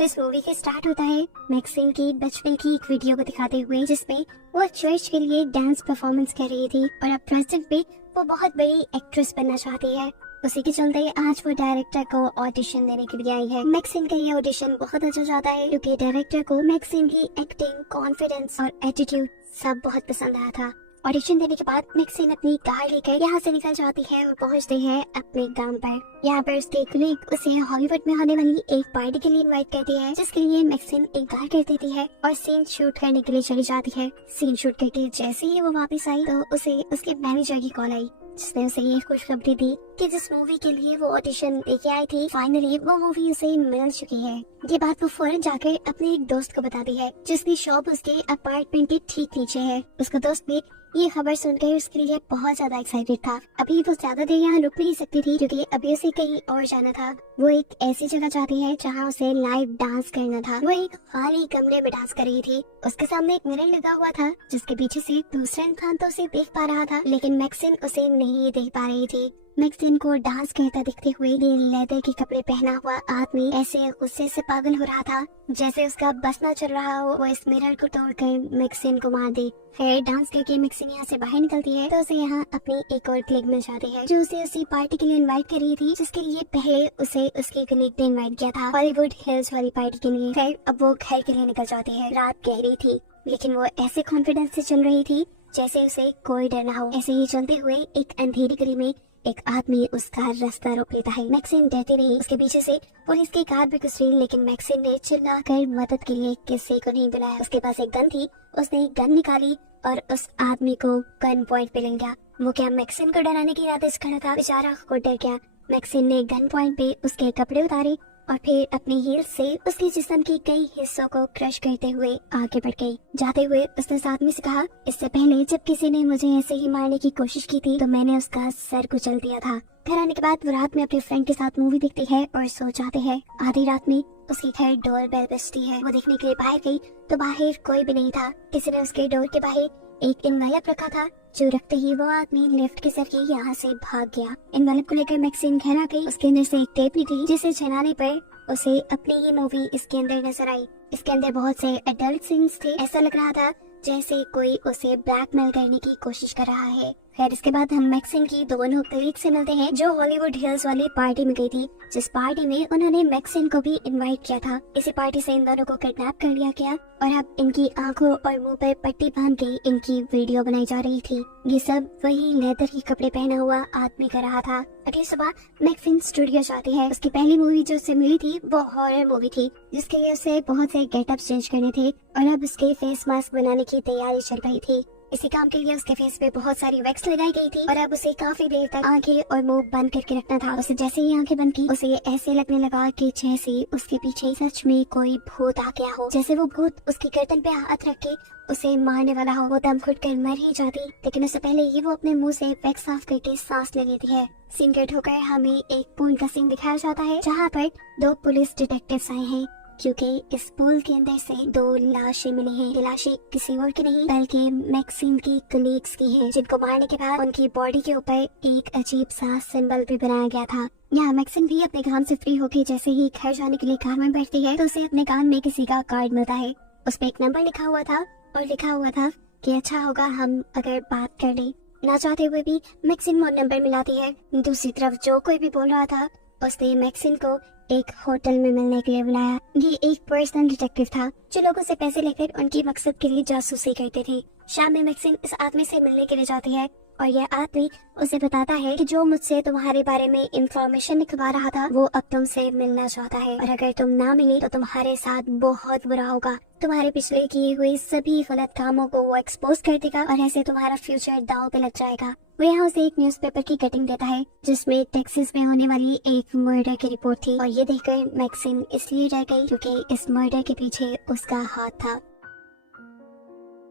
तो इस मूवी के स्टार्ट होता है मैक्सिम की बचपन की एक वीडियो को दिखाते हुए, जिसमें वो चर्च के लिए डांस परफॉर्मेंस कर रही थी और अब प्रेजेंट पे वो बहुत बड़ी एक्ट्रेस बनना चाहती है। उसी के चलते आज वो डायरेक्टर को ऑडिशन देने के लिए आई है। मैक्सिम का ये ऑडिशन बहुत अच्छा जाता है क्योंकि डायरेक्टर को मैक्सिम की एक्टिंग, कॉन्फिडेंस और एटीट्यूड सब बहुत पसंद आया था। ऑडिशन देने के बाद मैक्सिम अपनी कार लेकर यहाँ से निकल जाती है और पहुँचती है अपने गांव पर। यहाँ पर उसके कलीग उसे हॉलीवुड में होने वाली एक पार्टी के लिए इनवाइट करती है, जिसके लिए मैक्सिम एक कार कर देती है और सीन शूट करने के लिए चली जाती है। सीन शूट करके जैसे ही वो वापस आई तो उसे उसके मैनेजर की कॉल आई, जिसने उसे ये खुशखबरी दी कि जिस मूवी के लिए वो ऑडिशन देके आई थी फाइनली वो मूवी उसे मिल चुकी है। ये बात वो फौरन जाकर अपने एक दोस्त को बताती है, जिसकी शॉप उसके अपार्टमेंट के ठीक नीचे है। उसका दोस्त भी ये खबर सुनकर उसके लिए बहुत ज्यादा एक्साइटेड था। अभी वो ज्यादा देर यहाँ रुक नहीं सकती थी क्योंकि अभी उसे कहीं और जाना था। वो एक ऐसी जगह जाती है जहाँ उसे लाइव डांस करना था। वो एक खाली कमरे में डांस कर रही थी। उसके सामने एक मिरर लगा हुआ था, जिसके पीछे से दूसरा इंसान तो उसे देख पा रहा था, लेकिन मैक्सिम उसे नहीं देख पा रही थी। मैक्सिम को डांस करता दिखते हुए ये लेदर के कपड़े पहना हुआ आदमी ऐसे गुस्से से पागल हो रहा था जैसे उसका बस न चल रहा हो। वो इस मिरर को तोड़कर मैक्सिम को मार दी। फिर डांस करके मैक्सिम यहाँ से बाहर निकलती है तो उसे यहाँ अपनी एक और कलीग मिल जाती है, जो उसे उसी पार्टी के लिए इनवाइट कर रही थी, जिसके लिए पहले उसे उसके कलीग ने इनवाइट किया था, हॉलीवुड हिल्स वाली पार्टी के लिए। फिर अब वो घर के लिए निकल जाती है। रात गहरी थी, लेकिन वो ऐसे कॉन्फिडेंस से चल रही थी जैसे उसे कोई डर न हो। ऐसे ही चलते हुए एक अंधेरी गली में एक आदमी उसका रास्ता रोक लेता है। मैक्सिम डरती नहीं उसके पीछे से पुलिस की कार भी गुजरी, लेकिन मैक्सिम ने चिल्लाकर मदद के लिए किसी को नहीं बुलाया। उसके पास एक गन थी, उसने एक गन निकाली और उस आदमी को गन पॉइंट पे ले गया। वो क्या मैक्सिम को डराने की इरादे से खड़ा था? बेचारा खुद डर गया। मैक्सिम ने गन पॉइंट पे उसके कपड़े उतारे और फिर अपनी हील से उसके जिस्म के कई हिस्सों को क्रश करते हुए आगे बढ़ गई। जाते हुए उसने उस आदमी से कहा, इससे पहले जब किसी ने मुझे ऐसे ही मारने की कोशिश की थी तो मैंने उसका सर कुचल दिया था। घर आने के बाद वो रात में अपने फ्रेंड के साथ मूवी देखती है और सो जाते हैं। आधी रात में उसके घर डोर बेल बजती है। वो देखने के लिए बाहर गई तो बाहर कोई भी नहीं था। किसी ने उसके डोर के बाहर एक इनवेलप रखा था, जो रखते ही वो आदमी लिफ्ट के जरिए यहाँ से भाग गया। इनवेलप को लेकर मैक्सिम घर आ गई। उसके अंदर से एक टेप निकली, जिसे चलाने पर उसे अपनी ही मूवी इसके अंदर नजर आई। इसके अंदर बहुत से एडल्ट सीन्स थे। ऐसा लग रहा था जैसे कोई उसे ब्लैकमेल करने की कोशिश कर रहा है। खैर इसके बाद हम मैक्सिम की दोनों कलीग से मिलते हैं, जो हॉलीवुड हिल्स वाली पार्टी में गई थी, जिस पार्टी में उन्होंने मैक्सिम को भी इनवाइट किया था। इसी पार्टी से इन दोनों को किडनैप कर लिया गया और अब इनकी आंखों और मुंह पर पट्टी बांध के इनकी वीडियो बनाई जा रही थी। ये सब वही लेदर के कपड़े पहना हुआ आदमी कर रहा था। अगली सुबह मैक्सिम स्टूडियो जाती है। उसकी पहली मूवी जो उसे मिली थी वो हॉरर मूवी थी, जिसके लिए उसे बहुत से गेटअप चेंज करने थे और अब उसके फेस मास्क बनाने की तैयारी चल रही थी। इसी काम के लिए उसके फेस पे बहुत सारी वैक्स लगाई गई थी और अब उसे काफी देर तक आंखें और मुंह बंद करके रखना था। उसे जैसे ही आंखें बंद की उसे ऐसे लगने लगा कि जैसे उसके पीछे सच में कोई भूत आ गया हो, जैसे वो भूत उसकी गर्दन पे हाथ रख के उसे मारने वाला हो। वो दम घुट कर मर ही जाती, लेकिन उससे पहले ही वो अपने मुंह से वैक्स साफ करके सांस ले लेती है। सीन कट होकर हमें एक पूल का सीन दिखाया जाता है, जहाँ पर दो पुलिस डिटेक्टिव्स आए हैं, क्योंकि इस पूल के अंदर से दो लाशें मिली हैं। ये लाशें किसी और की नहीं बल्कि मैक्सिम की कलीग्स की हैं, जिनको मारने के बाद उनकी बॉडी के ऊपर एक अजीब सा सिंबल भी बनाया गया था। यहाँ मैक्सिम भी अपने काम से फ्री होकर जैसे ही घर जाने के लिए कार में बैठती है तो उसे अपने कान में किसी का कार्ड मिलता है। उस पे एक नंबर लिखा हुआ था और लिखा हुआ था कि अच्छा होगा हम अगर बात कर लें। ना चाहते हुए भी मैक्सिम वो नंबर मिलाती है। दूसरी तरफ जो कोई भी बोल रहा था उसने मैक्सिम को एक होटल में मिलने के लिए बुलाया। ये एक पर्सनल डिटेक्टिव था जो लोगों से पैसे लेकर उनकी मकसद के लिए जासूसी करते थे। शाम में मैक्सिम इस आदमी से मिलने के लिए जाती है और यह आदमी उसे बताता है कि जो मुझसे तुम्हारे बारे में इंफॉर्मेशन निकलवा रहा था वो अब तुमसे मिलना चाहता है और अगर तुम ना मिले तो तुम्हारे साथ बहुत बुरा होगा। तुम्हारे पिछले किए हुए सभी गलत कामों को वो एक्सपोज कर देगा और ऐसे तुम्हारा फ्यूचर दांव पे लग जाएगा। वो यहाँ उसे एक न्यूज़पेपर की कटिंग देता है जिसमें टेक्सास में होने वाली एक मर्डर की रिपोर्ट थी और ये देखकर मैक्सिम इसलिए डर गई क्योंकि इस मर्डर के पीछे उसका हाथ था।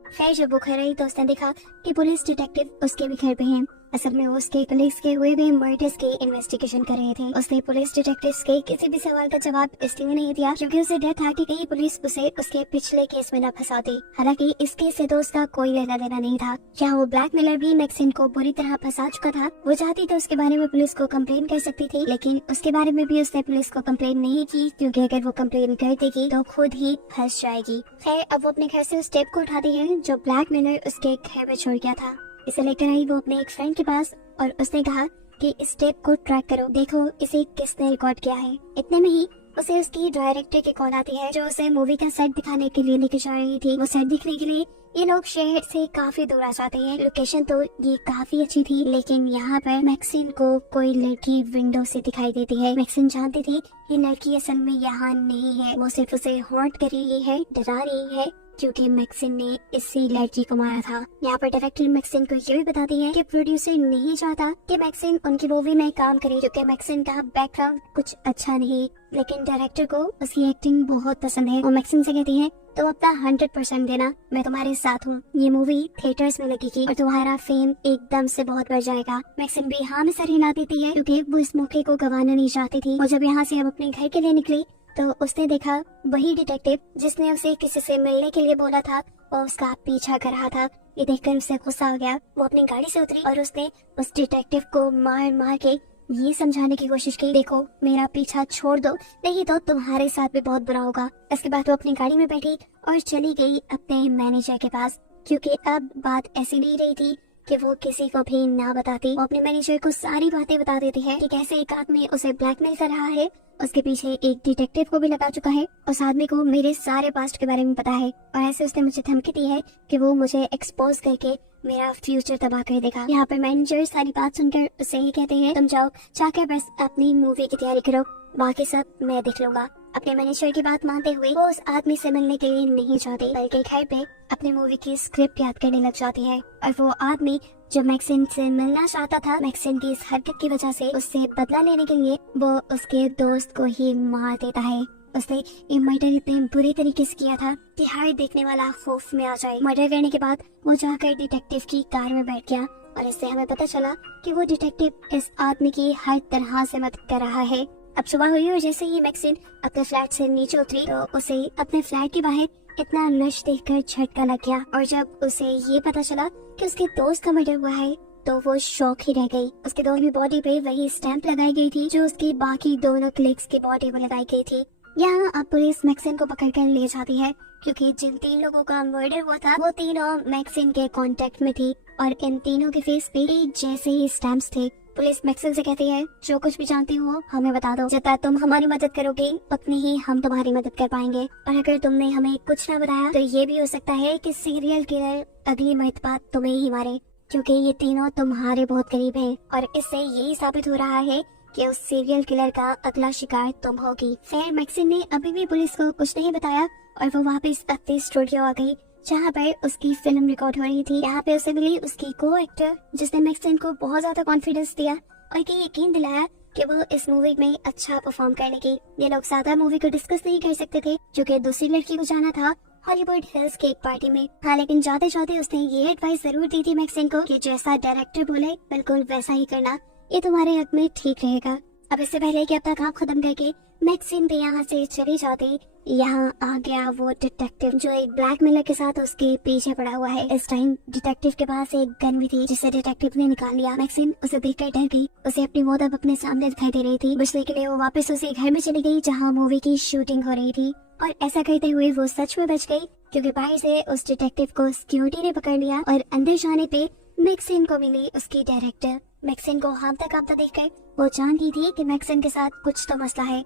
फिर जब वो घर आई तो उसने देखा कि पुलिस डिटेक्टिव उसके भी घर पे हैं। असल में वो उसके पुलिस के हुए भी मर्डर्स की इन्वेस्टिगेशन कर रहे थे। उसने पुलिस डिटेक्टिव्स के किसी भी सवाल का जवाब इसलिए नहीं दिया क्योंकि उसे डर था कि कहीं पुलिस उसे उसके पिछले केस में न फंसाती। हालांकि इस केस से तो उसका कोई लेना देना नहीं था। क्या वो ब्लैकमेलर भी मैक्सिन को बुरी तरह फंसा चुका था? वो चाहती तो उसके बारे में पुलिस को कंप्लेन कर सकती थी, लेकिन उसके बारे में भी उसने पुलिस को कंप्लेन नहीं की क्योंकि अगर वो कंप्लेन कर देगी तो खुद ही फंस जाएगी। खैर, अब वो अपने घर से उस टेप को उठाती है जो ब्लैकमेलर उसके घर में छोड़ गया था। इसे लेकर आई वो अपने एक फ्रेंड के पास और उसने कहा कि इस टेप को ट्रैक करो, देखो इसे किसने रिकॉर्ड किया है। इतने में ही उसे उसकी डायरेक्टर की कॉल आती है जो उसे मूवी का सेट दिखाने के लिए लेकर जा रही थी। वो सेट दिखने के लिए ये लोग शहर से काफी दूर आ जाते हैं। लोकेशन तो ये काफी अच्छी थी, लेकिन यहाँ पर मैक्सिन को कोई लड़की विंडो से दिखाई देती है। मैक्सिन जानती थी ये लड़की असल में यहाँ नहीं है, वो सिर्फ उसे हॉन्ट कर रही है, डरा रही है क्योंकि मैक्सिन ने इसी लड़की को मारा था। यहाँ पर डायरेक्टर मैक्सिन को ये भी बताती है कि प्रोड्यूसर नहीं चाहता कि मैक्सिन उनकी मूवी में काम करे क्योंकि मैक्सिन का बैकग्राउंड कुछ अच्छा नहीं, लेकिन डायरेक्टर को उसकी एक्टिंग बहुत पसंद है। और मैक्सिन से कहती है तो अपना 100% देना, मैं तुम्हारे साथ हूँ। ये मूवी थिएटर्स में लगेगी और तुम्हारा फेम एकदम से बहुत बढ़ जाएगा। मैक्सिन भी हाँ में सर हिला देती है क्योंकि वो इस मौके को गंवाना नहीं चाहती थी। और जब यहाँ से हम अपने घर के लिए निकली तो उसने देखा वही डिटेक्टिव जिसने उसे किसी से मिलने के लिए बोला था और उसका पीछा कर रहा था। ये देखकर उसे गुस्सा आ गया। वो अपनी गाड़ी से उतरी और उसने उस डिटेक्टिव को मार मार के ये समझाने की कोशिश की, देखो मेरा पीछा छोड़ दो नहीं तो तुम्हारे साथ भी बहुत बुरा होगा। इसके बाद वो अपनी गाड़ी में बैठी और चली गई अपने मैनेजर के पास क्योंकि अब बात ऐसी नहीं रही थी कि वो किसी को भी ना बताती। वो अपने मैनेजर को सारी बातें बता देती है कि कैसे एक आदमी उसे ब्लैकमेल कर रहा है, उसके पीछे एक डिटेक्टिव को भी लगा चुका है, उस आदमी को मेरे सारे पास्ट के बारे में पता है और ऐसे उसने मुझे धमकी दी है कि वो मुझे एक्सपोज करके मेरा फ्यूचर तबाह कर देगा। यहाँ पर मैनेजर सारी बात सुनकर उसे ही कहते हैं तुम जाओ जाकर बस अपनी मूवी की तैयारी करो, बाकी सब मैं देख लूंगा। अपने मैनेजर की बात मानते हुए वो उस आदमी से मिलने के लिए नहीं चाहती बल्कि घर पे अपनी मूवी की स्क्रिप्ट याद करने लग जाती है। और वो आदमी जो मैक्सिन से मिलना चाहता था, मैक्सिन की इस हरकत की वजह से उससे बदला लेने के लिए वो उसके दोस्त को ही मार देता है। उसने ये मर्डर इतने बुरे तरीके से किया था कि हर देखने वाला खौफ में आ जाए। मर्डर करने के बाद वो जाकर डिटेक्टिव की कार में बैठ गया और इससे हमें पता चला कि वो डिटेक्टिव इस आदमी की हर तरह से मदद कर रहा है। अब सुबह हुई और जैसे ही मैक्सिन अपने फ्लैट से नीचे उतरी तो उसे अपने फ्लैट के बाहर इतना रश देखकर झटका लग गया और जब उसे ये पता चला कि उसके दोस्त का मर्डर हुआ है तो वो शॉक ही रह गई। उसके दोस्त की बॉडी पे वही स्टैंप लगाई गई थी जो उसकी बाकी दोनों क्लिक्स की बॉडी पर लगाई गई थी। यहाँ अब पुलिस मैक्सिन को पकड़कर ले जाती है क्योंकि जिन 3 लोगों का मर्डर हुआ था वो तीनों मैक्सिन के कांटेक्ट में थी और इन तीनों के फेस पे एक जैसे ही स्टैम्प्स थे। पुलिस मैक्सिन से कहती है जो कुछ भी जानती हो हमें बता दो, जब तक तुम हमारी मदद करोगे उतनी ही हम तुम्हारी मदद कर पाएंगे और अगर तुमने हमें कुछ न बताया तो ये भी हो सकता है कि सीरियल किलर अगली मर्तबा तुम्हें ही मारे क्योंकि ये तीनों तुम्हारे बहुत करीब हैं और इससे यही साबित हो रहा है कि उस सीरियल किलर का अगला शिकार तुम होगी। फिर मैक्सिन ने अभी भी पुलिस को कुछ नहीं बताया और वो वापस अपने स्टूडियो आ गई जहाँ पर उसकी फिल्म रिकॉर्ड हो रही थी। यहाँ पे उसे मिली उसकी को एक्टर जिसने मैक्सिन को बहुत ज्यादा कॉन्फिडेंस दिया और ये यकीन दिलाया कि वो इस मूवी में अच्छा परफॉर्म करने की। ये लोग सादा मूवी को डिस्कस नहीं कर सकते थे क्योंकि दूसरी लड़की को जाना था हॉलीवुड हिल्स केक पार्टी में। हाँ, लेकिन जाते जाते उसने ये एडवाइस जरूर दी थी मैक्सिन को कि जैसा डायरेक्टर बोले बिल्कुल वैसा ही करना, ये तुम्हारे हक में ठीक रहेगा। अब इससे पहले कि अपना काम खत्म करके मैक्सिन भी यहाँ से चली जाती, यहाँ आ गया वो डिटेक्टिव जो एक ब्लैकमेलर के साथ उसके पीछे पड़ा हुआ है। इस टाइम डिटेक्टिव के पास एक गन भी थी जिसे डिटेक्टिव ने निकाल लिया। मैक्सिन उसे देखकर डर गई, उसे अपनी मौत अब अपने सामने दिखाई दे रही थी। बचने के लिए वो वापस उसे घर में चली गई जहाँ मूवी की शूटिंग हो रही थी और ऐसा करते हुए वो सच में बच गई क्योंकि बाहर से उस डिटेक्टिव को सिक्योरिटी ने पकड़ लिया और अंदर जाने पे मैक्सिन को मिली उसकी डायरेक्टर। मैक्सिन को हामता कामता देखकर वो जानती थी कि मैक्सिन के साथ कुछ तो मसला है।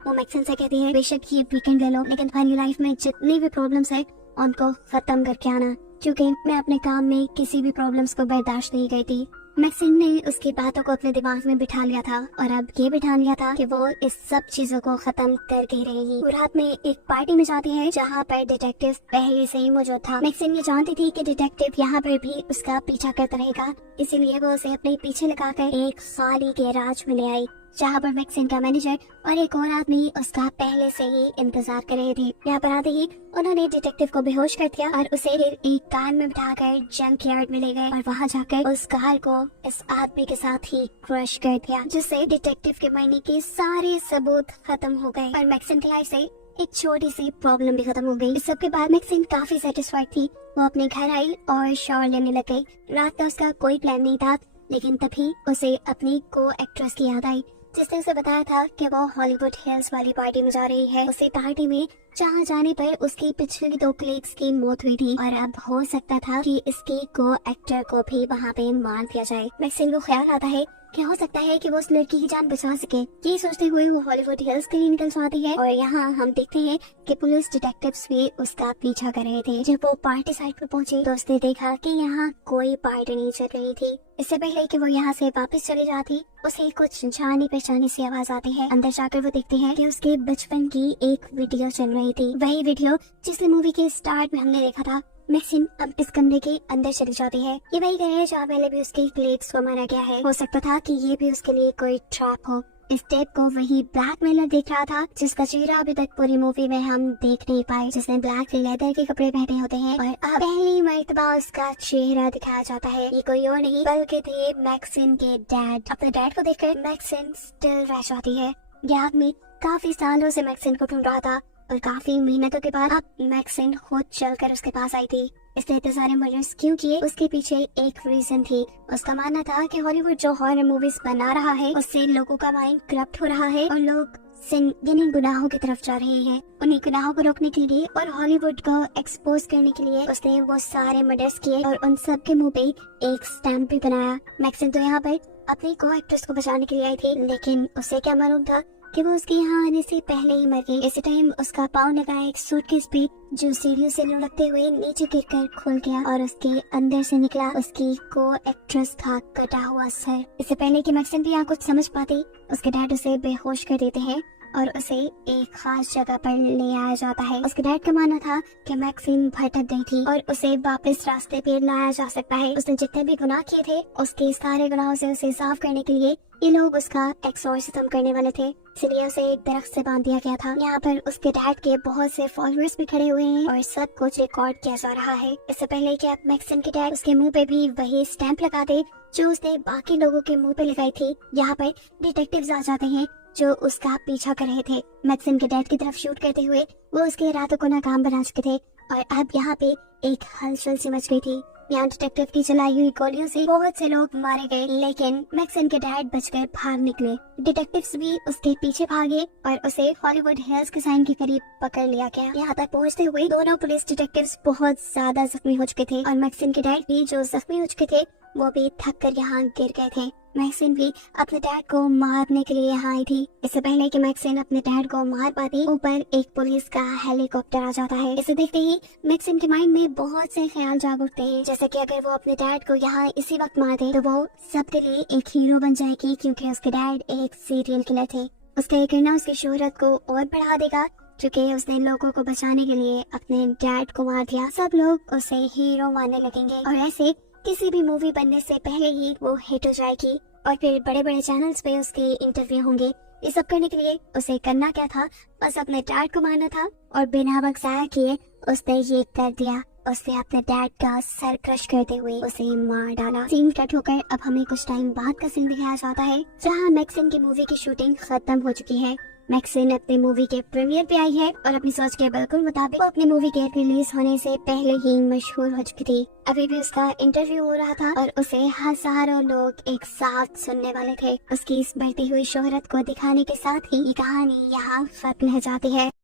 वो मैक्सिन से कहती है बेशक ये वीकेंड ले लो लेकिन तुम्हारी लाइफ में जितनी भी प्रॉब्लम्स है उनको खत्म करके आना क्योंकि मैं अपने काम में किसी भी प्रॉब्लम्स को बर्दाश्त नहीं करती। मैक्सिन ने उसकी बातों को अपने दिमाग में बिठा लिया था और अब ये बिठा लिया था कि वो इस सब चीजों को खत्म करके ही रहेगी। वो रात में एक पार्टी में जाती है जहाँ पर डिटेक्टिव पहले से ही मौजूद था। मैक्सिन ये जानती थी कि डिटेक्टिव यहाँ पर भी उसका पीछा करता रहेगा, इसीलिए वो उसे अपने पीछे लगाकर एक खाली गैराज में ले आई जहाँ पर मैक्सिन का मैनेजर और एक और आदमी उसका पहले से ही इंतजार कर रहे थे। यहाँ पर आते ही उन्होंने डिटेक्टिव को बेहोश कर दिया और उसे एक कार में बिठाकर जंक यार्ड में ले गए और वहाँ जाकर उस कार को इस आदमी के साथ ही क्रश कर दिया, जिससे डिटेक्टिव के मरने के सारे सबूत खत्म हो गए और मैक्सिन की लाइफ से एक छोटी सी प्रॉब्लम भी खत्म हो गई। इस सब के बाद मैक्सिन काफी सेटिस्फाइड थी। वो अपने घर आई और शावर लेने लग गई। रात का उसका कोई प्लान नहीं था, लेकिन तभी उसे अपनी को एक्ट्रेस की याद आई जिसने उसे बताया था कि वो हॉलीवुड हिल्स वाली पार्टी में जा रही है। उसे पार्टी में जहाँ जाने पर उसकी पिछली 2 कलीग्स की मौत हुई थी और अब हो सकता था कि इसकी को एक्टर को भी वहाँ पे मार दिया जाए। मैक्सिन को ख्याल आता है कि हो सकता है कि वो उस लड़की की जान बचा सके। ये सोचते हुए वो हॉलीवुड हिल्स के लिए निकल जाती है और यहाँ हम देखते हैं कि पुलिस डिटेक्टिव्स भी उसका पीछा कर रहे थे। जब वो पार्टी साइट पर पहुंचे तो उसने देखा कि यहाँ कोई पार्टी नहीं चल रही थी। इससे पहले कि वो यहाँ से वापस चली जाती, उसे कुछ जानी पहचानी सी आवाज आती है। अंदर जाकर वो देखते हैं कि उसके बचपन की एक वीडियो चल रही थी, वही वीडियो जिसे मूवी के स्टार्ट में हमने देखा था। मैक्सिन अब इस कमरे के अंदर चली जाती है। ये वही घर है जहाँ पहले भी उसके कलीग्स को मारा गया है। हो सकता था कि ये भी उसके लिए कोई ट्रैप हो। इस टेप को वही ब्लैकमेलर देख रहा था जिसका चेहरा अभी तक पूरी मूवी में हम देख नहीं पाए, जिसने ब्लैक लेदर के कपड़े पहने होते हैं और अब पहली मर्तबा उसका चेहरा दिखाया जाता है। ये कोई और नहीं बल्कि थे मैक्सिन के डैड। अपने डैड को देखकर मैक्सिन स्टिल रह जाती है। यह आदमी काफी सालों से मैक्सिन को ढूंढ रहा था और काफी मेहनतों के बाद अब मैक्सिन खुद चलकर उसके पास आई थी। इसने इतने सारे मर्डर्स क्यों किए, उसके पीछे एक रीजन थी। उसका मानना था कि हॉलीवुड जो हॉरर मूवीज बना रहा है उससे लोगों का माइंड करप्ट हो रहा है और लोग यानी गुनाहों की तरफ जा रहे हैं। उन्हीं गुनाहों को रोकने के लिए और हॉलीवुड को एक्सपोज करने के लिए उसने वो सारे मर्डर्स किए और उन सब के मुंह पे एक स्टैम्प भी बनाया। मैक्सिन तो यहाँ पर अपनी को एक्ट्रेस को बचाने के लिए आई थी, लेकिन उसे क्या मालूम था कि वो उसके यहाँ आने से पहले ही मर गई। इसी टाइम उसका पाँव लगा एक सूटकेस भी जो सीढ़ियों से लुढ़कते हुए नीचे गिरकर खुल गया और उसके अंदर से निकला उसकी को एक्ट्रेस का कटा हुआ सर। इससे पहले कि मैक्सिन भी यहाँ कुछ समझ पाती, उसके डैड उसे बेहोश कर देते हैं और उसे एक खास जगह पर ले आया जाता है। उसके डैड का मानना था कि मैक्सिन भटक गई थी और उसे वापस रास्ते पे लाया जा सकता है। उसने जितने भी गुनाह किए थे उसके सारे गुनाहों से उसे साफ करने के लिए ये लोग उसका एक्सोर्सिज्म करने वाले थे, इसलिए उसे एक दरख्त से बांध दिया गया था। यहाँ पर उसके डैड के बहुत से फॉलोअर्स भी खड़े हुए हैं और सब कुछ रिकॉर्ड किया जा रहा है। इससे पहले कि अब मैक्सिन के डैड उसके मुंह पे भी वही स्टैंप लगा दे जो उसने बाकी लोगों के मुंह पे लगाई थी, यहाँ पर डिटेक्टिव्स आ जाते हैं जो उसका पीछा कर रहे थे। मैक्सिन के डैड की तरफ शूट करते हुए वो उसके इरादों को नाकाम बना चुके थे और अब यहाँ पे एक हलचल सी मच गई थी। यहाँ डिटेक्टिव की चलाई हुई गोलियों से बहुत से लोग मारे गए, लेकिन मैक्सिन के डैड बचकर भाग निकले। डिटेक्टिव्स भी उसके पीछे भागे और उसे हॉलीवुड हिल्स के साइन के करीब पकड़ लिया गया। यहाँ तक पहुँचते हुए दोनों पुलिस डिटेक्टिव्स बहुत ज्यादा जख्मी हो चुके थे और मैक्सिन के डैड भी जो जख्मी हो चुके थे वो भी थक कर यहाँ गिर गए थे। मैक्सिन भी अपने डैड को मारने के लिए यहाँ आई थी। इससे पहले कि मैक्सिन अपने डैड को मार पाती, ऊपर एक पुलिस का हेलीकॉप्टर आ जाता है। इसे देखते ही मैक्सिन के माइंड में बहुत से ख्याल जाग उठते हैं, जैसे कि अगर वो अपने डैड को यहाँ इसी वक्त मार दे तो वो सबके लिए एक हीरो बन जाएगी, क्योंकि उसके डैड एक सीरियल किलर थे। उसका ये करना उसकी शोहरत को और बढ़ा देगा, क्योंकि उसने लोगों को बचाने के लिए अपने डैड को मार दिया। सब लोग उसे हीरो मानने लगेंगे और ऐसे किसी भी मूवी बनने से पहले ही वो हिट हो जाएगी और फिर बड़े बड़े चैनल्स पे उसके इंटरव्यू होंगे। ये सब करने के लिए उसे करना क्या था, बस अपने डैड को मारना था और बिना वक्त जाया किए उसने ये कर दिया। उसने अपने डैड का सर क्रश करते हुए उसे मार डाला। सीन कट होकर अब हमें कुछ टाइम बाद का सीन दिखाया जाता है जहाँ मैक्सिन की मूवी की शूटिंग खत्म हो चुकी है। मैक्सिन अपनी मूवी के प्रीमियर पे आई है और अपनी सोच के बिल्कुल मुताबिक वो अपनी मूवी के रिलीज होने से पहले ही मशहूर हो चुकी थी। अभी भी उसका इंटरव्यू हो रहा था और उसे हजारों लोग एक साथ सुनने वाले थे। उसकी इस बढ़ती हुई शोहरत को दिखाने के साथ ही ये कहानी यहाँ खत्म हो जाती है।